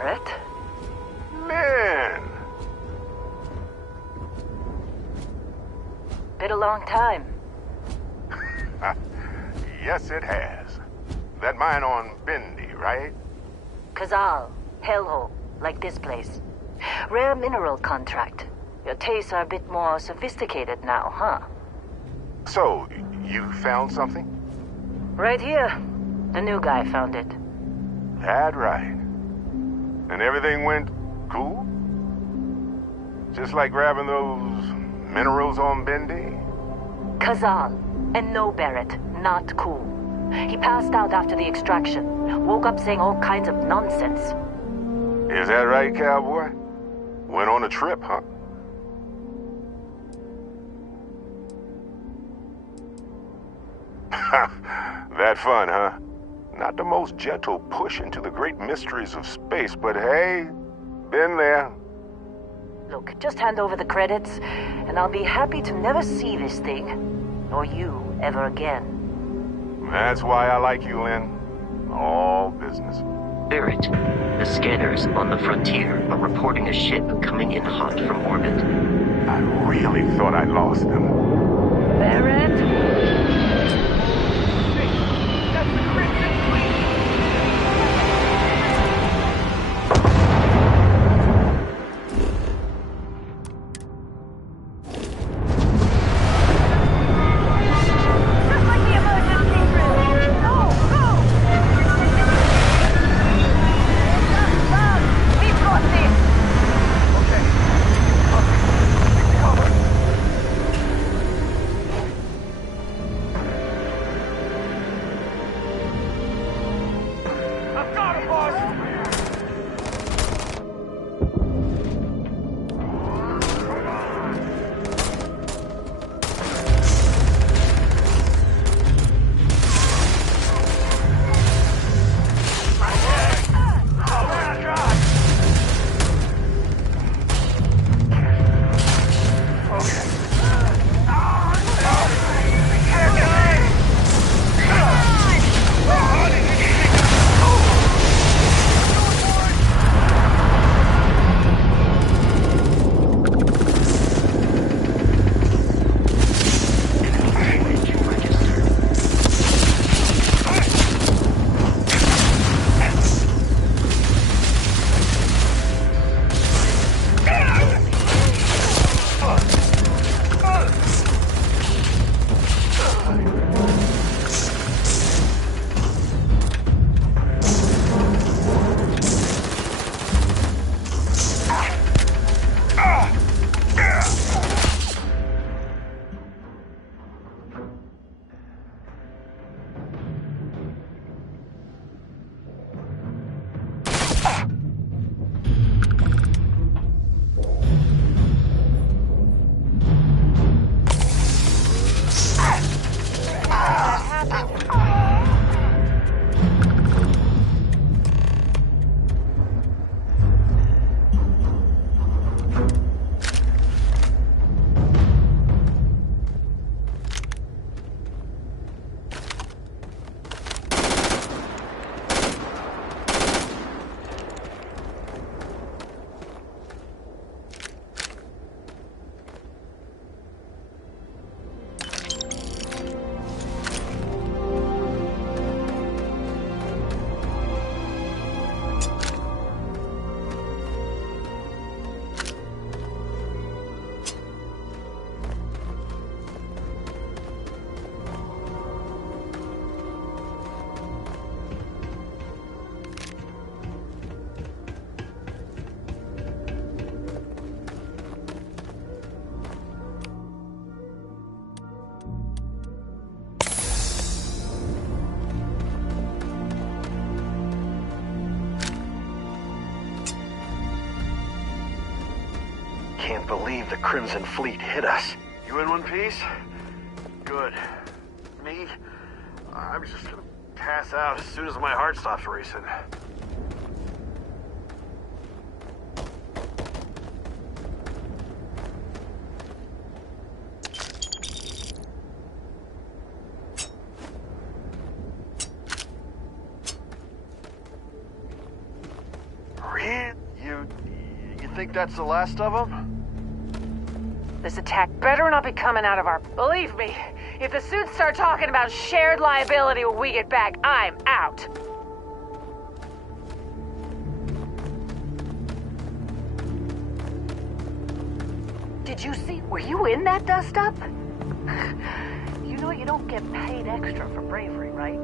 Barrett. Man! Been a long time. Yes, it has. That mine on Bendy, right? Kazal, hellhole, like this place. Rare mineral contract. Your tastes are a bit more sophisticated now, huh? So, you found something? Right here. The new guy found it. That right. And everything went cool? Just like grabbing those minerals on Bendy? Kazal, and no Barrett, not cool. He passed out after the extraction. Woke up saying all kinds of nonsense. Is that right, cowboy? Went on a trip, huh? That fun, huh? Not the most gentle push into the great mysteries of space, but hey, been there. Look, just hand over the credits, and I'll be happy to never see this thing, or you, ever again. That's why I like you, Lynn. All business. Barrett, the scanners on the frontier are reporting a ship coming in hot from orbit. I really thought I'd lost them. Barrett? Can't believe the Crimson Fleet hit us. You in one piece? Good. Me? I'm just gonna pass out as soon as my heart stops racing. Really? think that's the last of them? This attack better not be coming out of our... Believe me, if the suits start talking about shared liability when we get back, I'm out. Did you see? Were you in that dust-up? You know you don't get paid extra for bravery, right?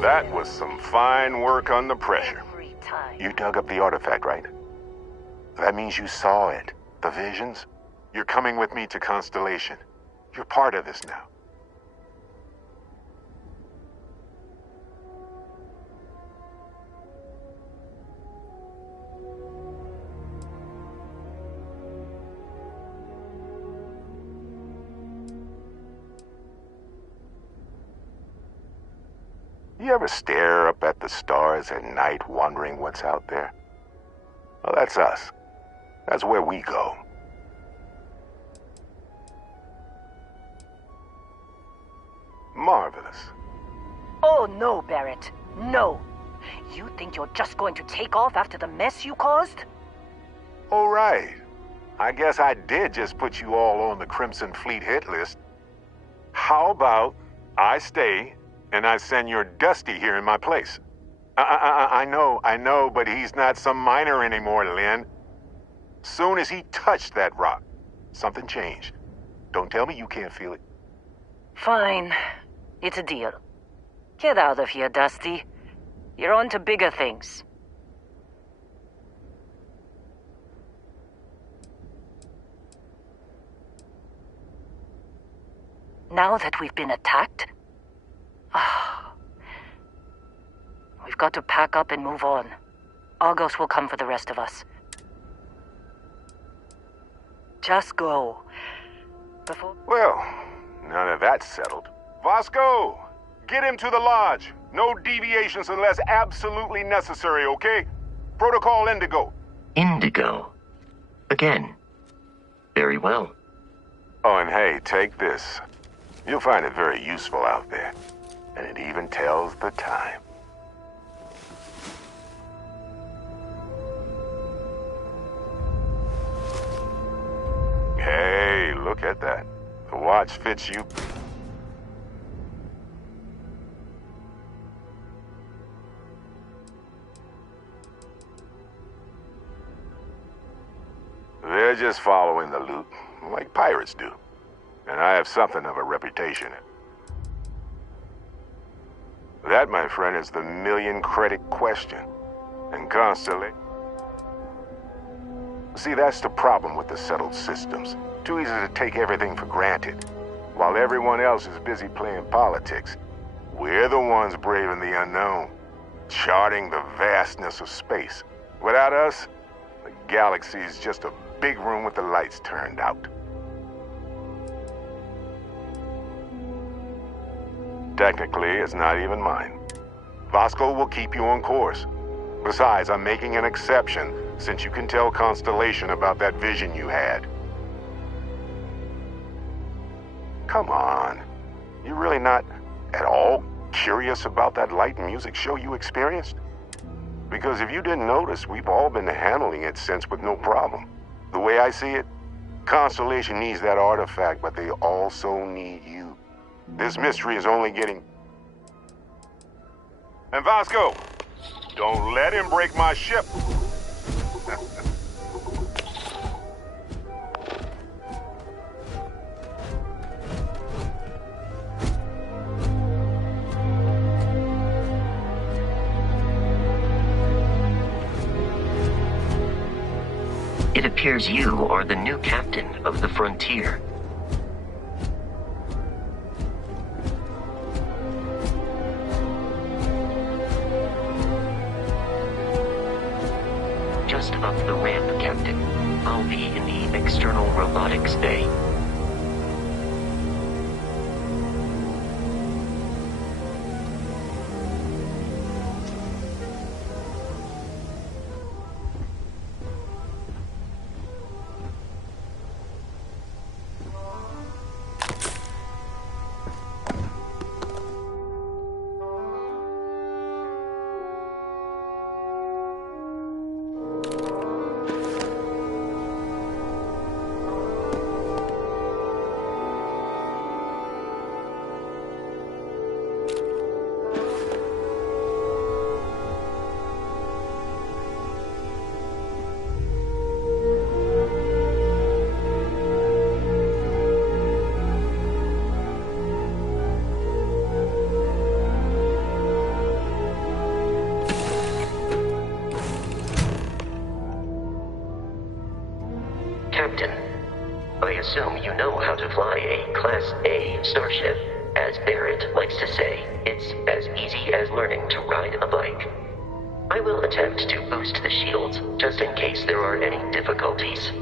That was some fine work under pressure. Every time. You dug up the artifact, right? That means you saw it. The visions? You're coming with me to Constellation. You're part of this now. You ever stare up at the stars at night wondering what's out there? Well, that's us. That's where we go. Marvelous. Oh no, Barrett. No. You think you're just going to take off after the mess you caused? All right. I guess I did just put you all on the Crimson Fleet hit list. How about I stay and I send your Dusty here in my place? I know, but he's not some miner anymore, Lynn. Soon as he touched that rock, something changed. Don't tell me you can't feel it. Fine. It's a deal. Get out of here, Dusty. You're on to bigger things. Now that we've been attacked, we've got to pack up and move on. Argos will come for the rest of us. Just go. Before... Well, now that that's settled. Vasco, get him to the lodge. No deviations unless absolutely necessary, okay? Protocol Indigo. Indigo. Again. Very well. Oh, and hey, take this. You'll find it very useful out there. And it even tells the time. Hey, look at that. The watch fits you. They're just following the loot, like pirates do. And I have something of a reputation. That, my friend, is the million-credit question. And Constellation... See, that's the problem with the settled systems. Too easy to take everything for granted. While everyone else is busy playing politics, we're the ones braving the unknown, charting the vastness of space. Without us, the galaxy is just a big room with the lights turned out. Technically, it's not even mine. Vasco will keep you on course. Besides, I'm making an exception since you can tell Constellation about that vision you had. Come on. You're really not at all curious about that light and music show you experienced? Because if you didn't notice, we've all been handling it since with no problem. The way I see it, Constellation needs that artifact, but they also need you. This mystery is only getting... And Vasco, don't let him break my ship. It appears you are the new captain of the Frontier. Just up the ramp, Captain. I'll be in the external robotics bay. Captain. I assume you know how to fly a Class A starship. As Barrett likes to say, it's as easy as learning to ride a bike. I will attempt to boost the shields, just in case there are any difficulties.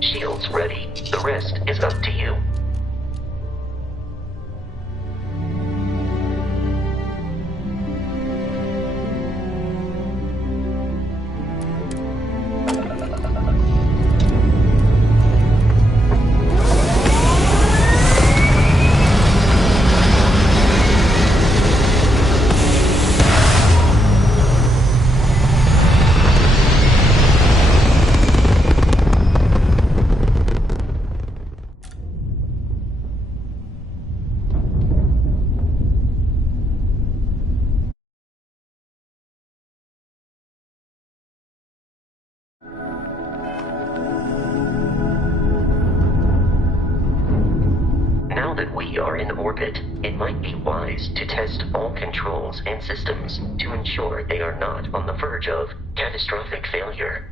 Shields ready. The rest is up to you. Now that we are in orbit, it might be wise to test all controls and systems to ensure they are not on the verge of catastrophic failure.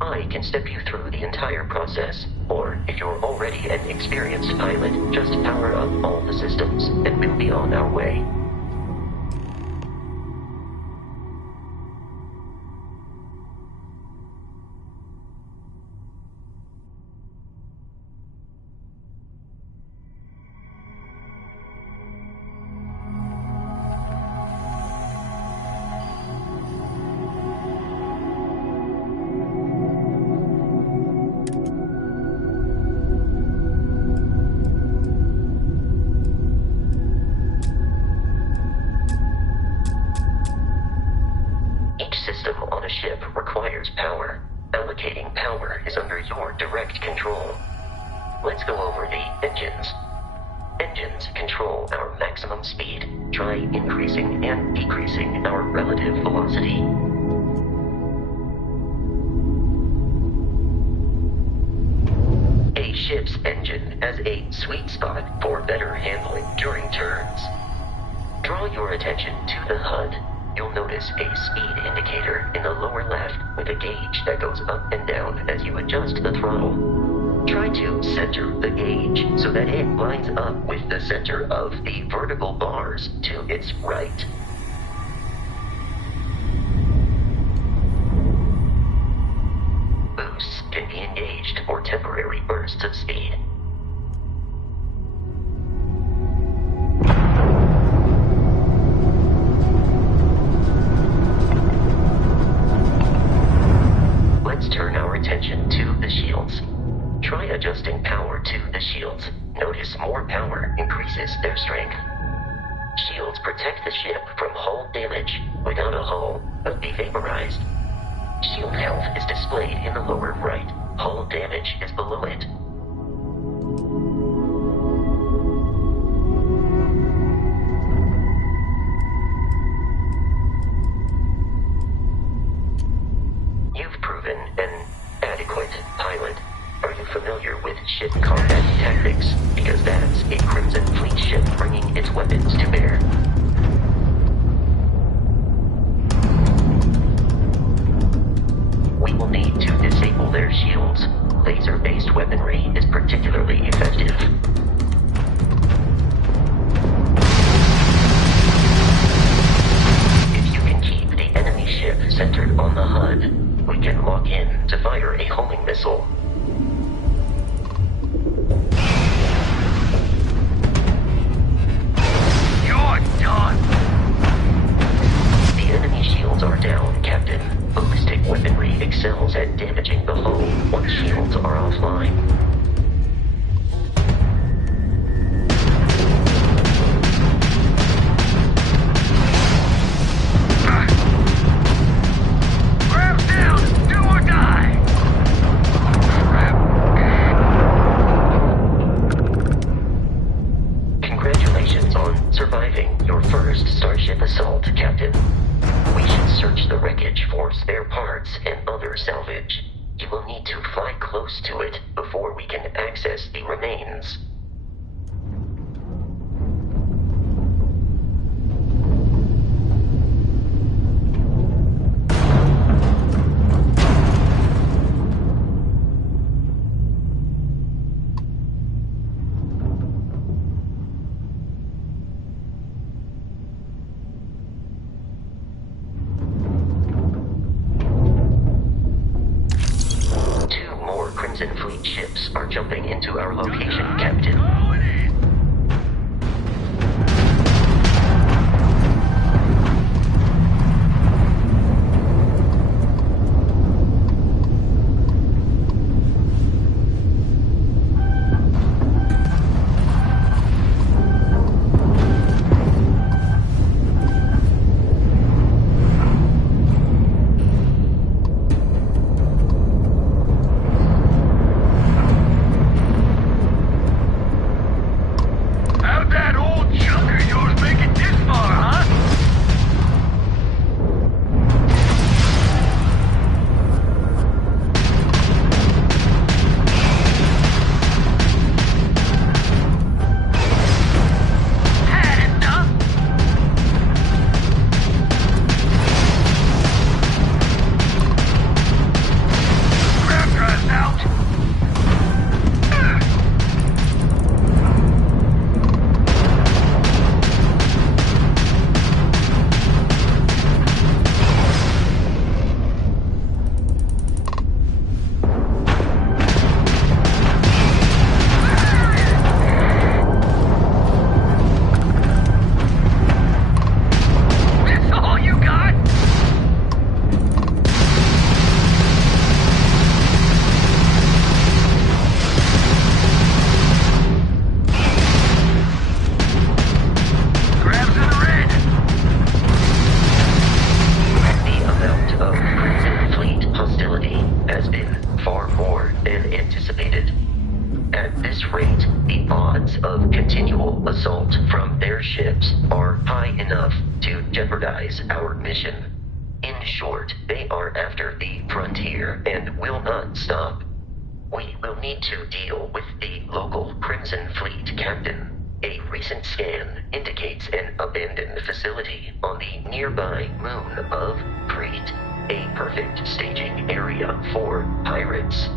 I can step you through the entire process, or if you're already an experienced pilot, just power up all the systems and we'll be on our way. System on a ship requires power. Allocating power is under your direct control. Let's go over the engines. Engines control our maximum speed. Try increasing and decreasing our relative velocity. A ship's engine has a sweet spot for better handling during turns. Draw your attention to the HUD. You'll notice a speed indicator in the lower left with a gauge that goes up and down as you adjust the throttle. Try to center the gauge so that it lines up with the center of the vertical bars to its right. Boosts can be engaged for temporary bursts of speed. Let's turn our attention to the shields. Try adjusting power to the shields. Notice more power increases their strength. Shields protect the ship from hull damage. Without a hull, they'll be vaporized. Shield health is displayed in the lower right. Hull damage is below it. You've proven an adequate pilot. Are you familiar with ship combat tactics? Because that's a Crimson Fleet ship bringing its weapons to bear. We will need to disable their shields. Laser-based weaponry is particularly effective. If you can keep the enemy ship centered on the HUD, we can lock in to fire a homing missile. You're done! The enemy shields are down, Captain. Ballistic weaponry excels at damaging the hull once shields are offline. Grab down! Do or die! Congratulations on surviving your first Starship assault, Captain. We should search the wreckage for spare parts and other salvage. You will need to fly close to it before we can access the remains. Crimson Fleet ships are jumping into our location, Captain. Assault from their ships are high enough to jeopardize our mission. In short, they are after the frontier and will not stop. We will need to deal with the local Crimson Fleet captain. A recent scan indicates an abandoned facility on the nearby moon of Crete, a perfect staging area for pirates.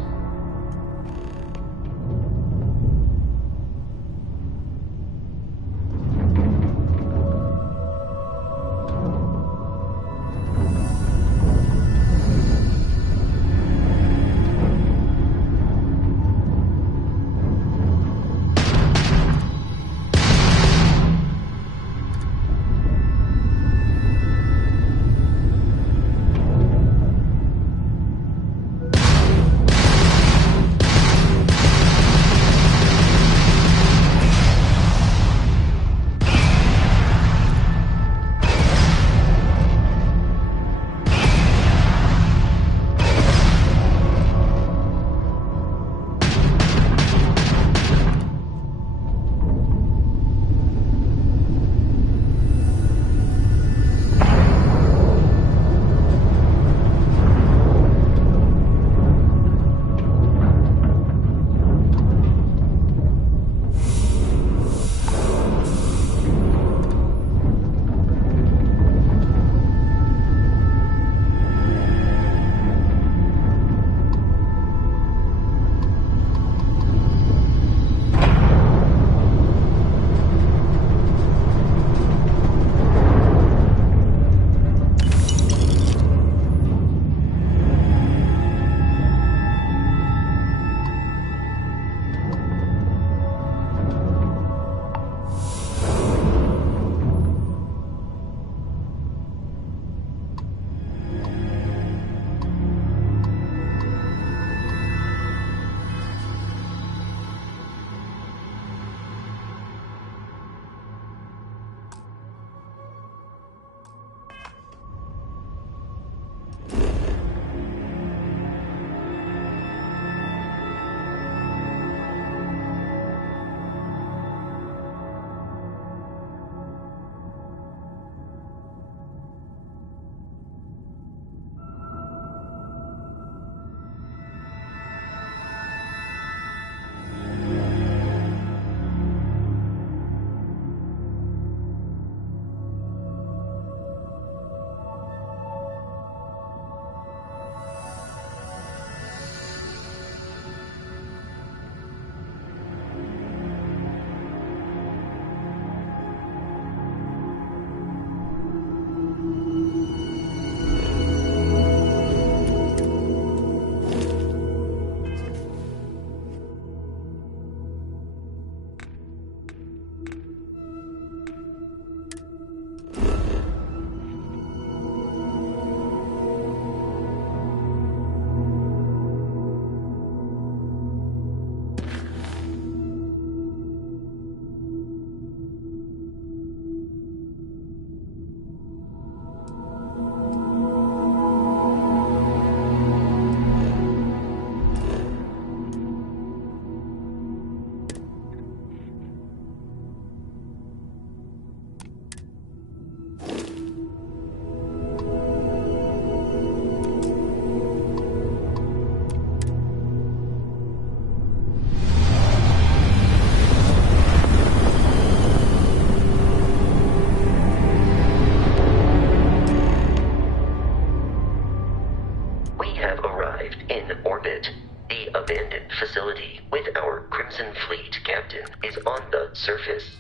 orbit. The abandoned facility with our Crimson Fleet captain is on the surface.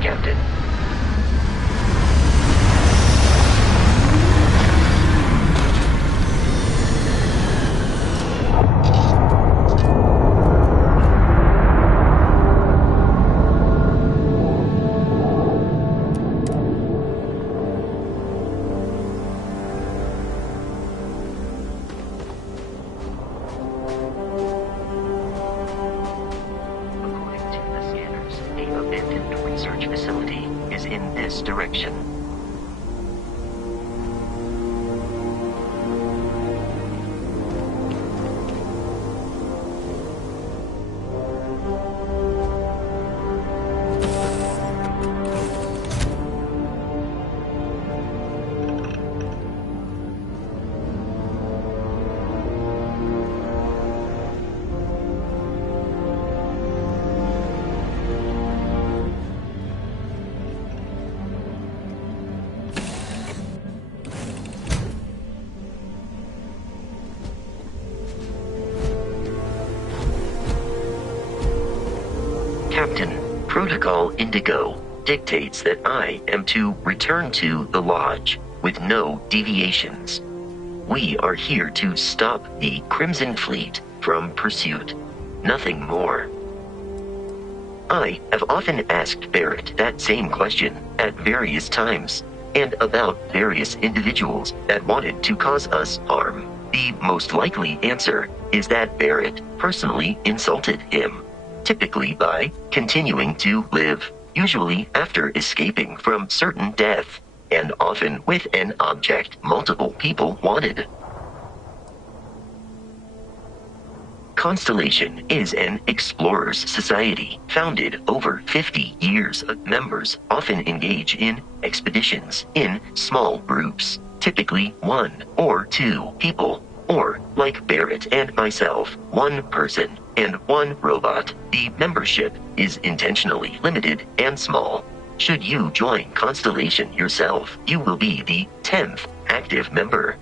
Captain. Research facility is in this direction. Captain, Protocol Indigo dictates that I am to return to the Lodge with no deviations. We are here to stop the Crimson Fleet from pursuit. Nothing more. I have often asked Barrett that same question at various times, and about various individuals that wanted to cause us harm. The most likely answer is that Barrett personally insulted him, typically by continuing to live, usually after escaping from certain death, and often with an object multiple people wanted. Constellation is an explorers' society founded over 50 years. Members often engage in expeditions in small groups, typically 1 or 2 people, or, like Barrett and myself, 1 person and 1 robot. The membership is intentionally limited and small. Should you join Constellation yourself, you will be the 10th active member.